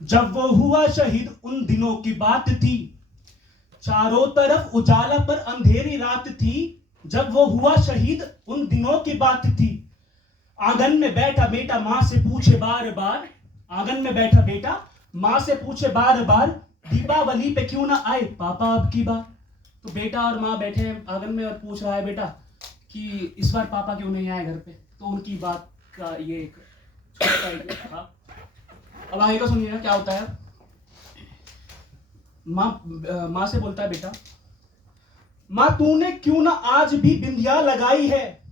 जब वो हुआ शहीद उन दिनों की बात थी, चारों तरफ उजाला पर अंधेरी रात थी। जब वो हुआ शहीद उन दिनों की बात थी। आंगन में बैठा बेटा माँ से पूछे बार बार, आंगन में बैठा बेटा माँ से पूछे बार बार, दीपावली पे क्यों ना आए पापा अब की बार। तो बेटा और माँ बैठे हैं आंगन में और पूछ रहा है बेटा कि इस बार पापा क्यों नहीं आए घर पे। तो उनकी बात का ये एक छोटा एक था। अब आगे का सुनिएगा क्या होता है। माँ से बोलता है बेटा, माँ तूने क्यों ना आज भी बिंदिया लगाई है,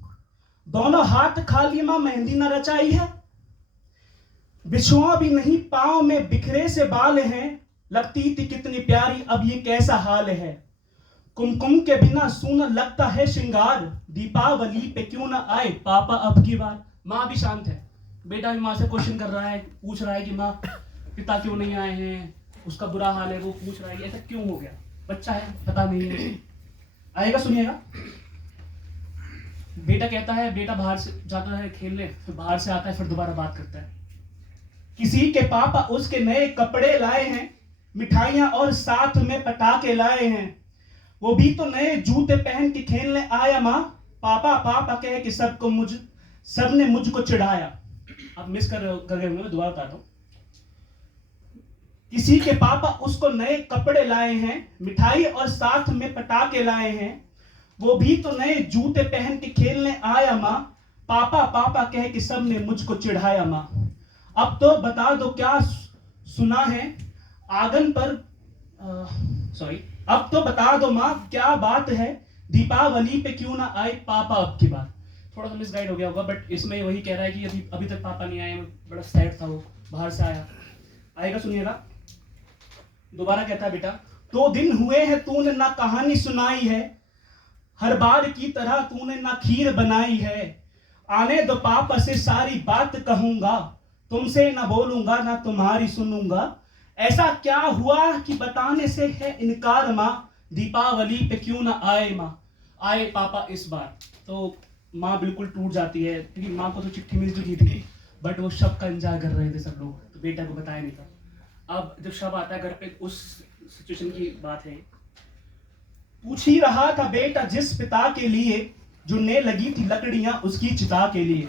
दोनों हाथ खाली माँ मेहंदी न रचाई है। बिछुआ भी नहीं पाँव में बिखरे से बाल हैं, लगती थी कितनी प्यारी अब ये कैसा हाल है। कुमकुम के बिना सूना लगता है श्रृंगार, दीपावली पे क्यों ना आए पापा अब की बार। माँ भी शांत है, बेटा भी माँ से क्वेश्चन कर रहा है, पूछ रहा है कि माँ पिता क्यों नहीं आए हैं, उसका बुरा हाल है, वो पूछ रहा है ऐसा क्यों हो गया, बच्चा है पता नहीं है। आएगा सुनिएगा। बेटा कहता है, बेटा बाहर से जाता है खेलने, फिर बाहर से आता है, फिर दोबारा बात करता है। किसी के पापा उसके नए कपड़े लाए हैं, मिठाइयां और साथ में पटाखे लाए हैं। वो भी तो नए जूते पहन के खेलने आया माँ, पापा पापा कह के सबने मुझको चिढ़ाया। अब मिस कर गए होंगे, दोबारा बताता हूँ। किसी के पापा उसको नए कपड़े लाए हैं, मिठाई और साथ में पटाखे लाए हैं। वो भी तो नए जूते पहन के खेलने आया माँ, पापा पापा कह के सबने मुझको चिढ़ाया माँ। अब तो बता दो क्या सुना है आंगन पर, सॉरी, अब तो बता दो माँ क्या बात है, दीपावली पे क्यों ना आए पापा अब की बात। थोड़ा सा मिसगाइड हो गया होगा, बट इसमें वही कह रहा है कि अभी तक पापा नहीं आए, बड़ा सैड था वो, बाहर से आया। आएगा सुनिएगा। दोबारा कहता है बेटा, 2 दिन हुए हैं तूने ना कहानी सुनाई है, हर बार की तरह तूने ना खीर बनाई है। आने दो पापा से सारी बात कहूंगा, तुमसे ना बोलूंगा ना तुम्हारी सुनूंगा। ऐसा क्या हुआ कि बताने से है इनकार माँ, दीपावली पे क्यों ना आए माँ, आए पापा इस बार। तो माँ बिल्कुल टूट जाती है, क्योंकि माँ को तो चिट्ठी मिल चुकी थी, बट वो शब का इंतजार कर रहे थे सब लोग, तो बेटा को बताया नहीं था। अब जब शब आता है घर पे, उस सिचुएशन की बात है। पूछ ही रहा था बेटा जिस पिता के लिए, जुड़ने लगी थी लकड़ियां उसकी चिता के लिए।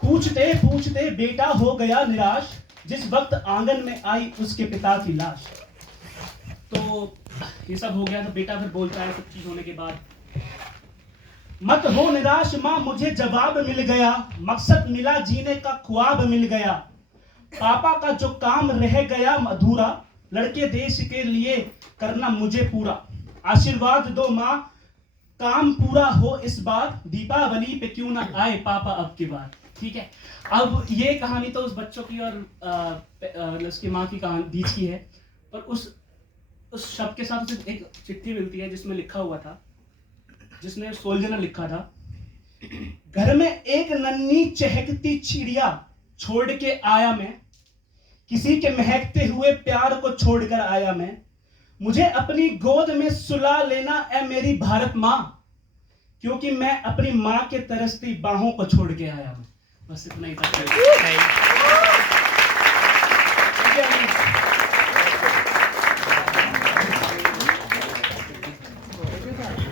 पूछते पूछते बेटा हो गया निराश, जिस वक्त आंगन में आई उसके पिता की लाश। तो ये सब हो गया, तो बेटा फिर बोलता है सब चीज होने के बाद, मत हो निराश माँ मुझे जवाब मिल गया, मकसद मिला जीने का ख्वाब मिल गया। पापा का जो काम रह गया अधूरा, लड़के देश के लिए करना मुझे पूरा। आशीर्वाद दो माँ काम पूरा हो इस बार, दीपावली पे क्यों ना आए पापा अब की बार। ठीक है। अब ये कहानी तो उस बच्चों की और उसकी माँ की कहानी बीच की है, पर उस शब्द के साथ उसे एक चिट्ठी मिलती है जिसमें लिखा हुआ था, जिसने सोल्जर ने लिखा था, घर में एक नन्ही चहकती चिड़िया छोड़ के आया मैं, किसी के महकते हुए प्यार को छोड़कर आया मैं। मुझे अपनी गोद में सुला लेना ए मेरी भारत माँ, क्योंकि मैं अपनी माँ के तरसती बाहों को छोड़ के आया मैं। बस इतना ही था।